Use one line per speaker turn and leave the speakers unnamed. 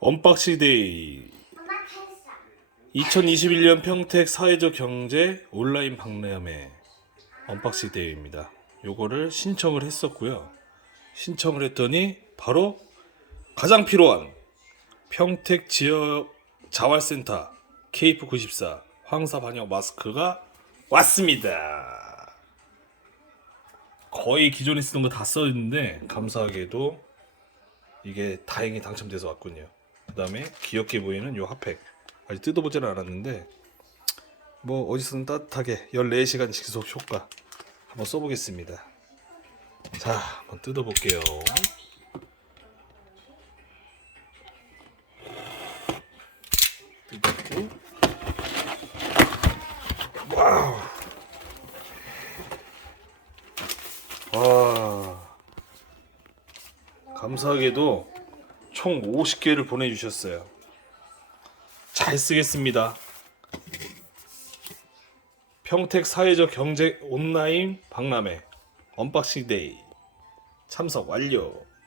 언박싱 데이
엄마 했어.
2021년 평택 사회적 경제 온라인 박람회 언박싱 데이입니다. 요거를 신청을 했었고요. 신청을 했더니 바로 가장 필요한 평택 지역 자활센터 KF94 황사 반역 마스크가 왔습니다. 거의 기존에 쓰던 거 다 써있는데 감사하게도 이게 다행히 당첨돼서 왔군요. 그 다음에 귀엽게 보이는 요 핫팩 아직 뜯어보지는 않았는데 뭐 어디서든 따뜻하게 14시간 지속 효과 한번 써보겠습니다. 자, 한번 뜯어볼게요. 감사하게도 총 50개를 보내주셨어요. 잘 쓰겠습니다. 평택 사회적 경제 온라인 박람회 언박싱 데이 참석 완료.